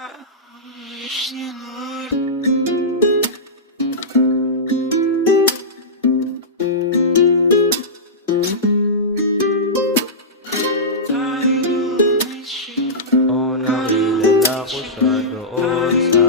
Oh, nakilala ko siya doon sa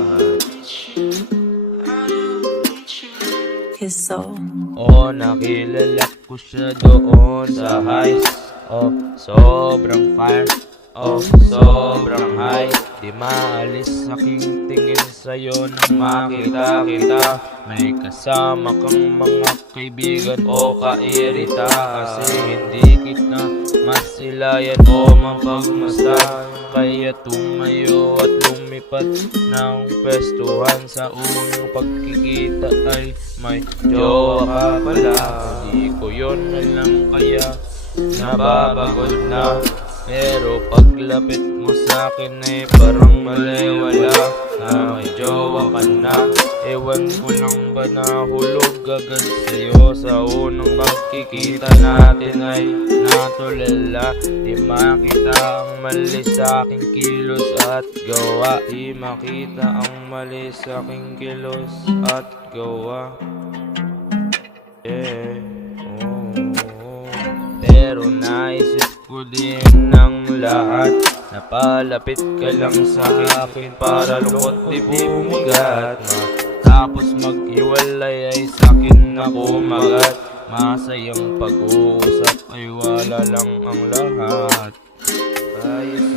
His soul. Oh, nakilala ko siya doon sa high. Oh, sobrang fire. Oh, sobrang high. Di maalis aking tingin sa'yo nang makita kita. May kasama kang mga kaibigan o kairita. Kasi hindi kita masilayan o mapagmasdan. Kaya tumayo at lumipat ng pwestuhan. Sa unang pagkikita ay may jowa ka pala. Hindi ko yun alam kaya nababagod na. Pero paglapit mo sa'kin ay parang maliwala na may jowa ka na. Ewan ko lang ba nahulog agad sa'yo. Sa unang pagkikita natin ay natulala. Di makita ang mali sa'king kilos at gawa. Di makita ang mali sa'king kilos at gawa. Pero naisip ko din ng lahat. Napalapit ka lang sa akin para lungkot di bumigat. Matapos maghiwalay ay sa'kin na kumagat. Masayang pag-uusap ay wala lang ang lahat. Ayos